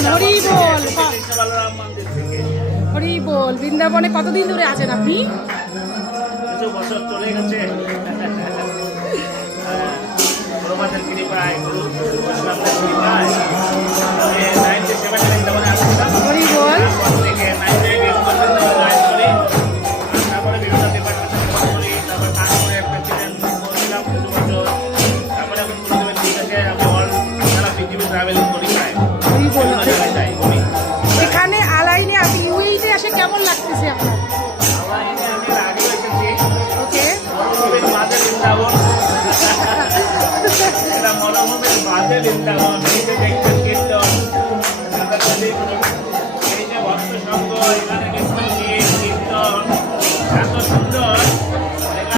বৃন্দাবন, হরি বল। হরি বল। বৃন্দাবনে কতদিন ধরে আছেন আপনি? কিছু বছর চলে গেছে। প্রভাতের কৃপায়, গুরু বৈষ্ণবদের কৃপায় 97 বৃন্দাবনে আসছিলাম। হরি বল। তারপর থেকে 98 পর্যন্ত জয়েন করি। তারপরে বিভিন্ন ডিপার্টমেন্টে করি, তারপর কানপুরে প্রেসিডেন্ট ছিলাম কিছু বছর। তারপরে এখন গুরুদেবের দিক থেকে আমি অল সারা পৃথিবী ট্রাভেলিং করি প্রায়। হরি বল। বিভিন্ন জায়গায় যাই ঘুরি। এখানে আলাইনে আপনি ইউএইতে এসে কেমন লাগতেছে আপনার? আমার এখানে আমি আগে এসেছি। ওকে। মরুভূমির মাঝে বৃন্দাবন। এটা মরুভূমির মাঝে বৃন্দাবন।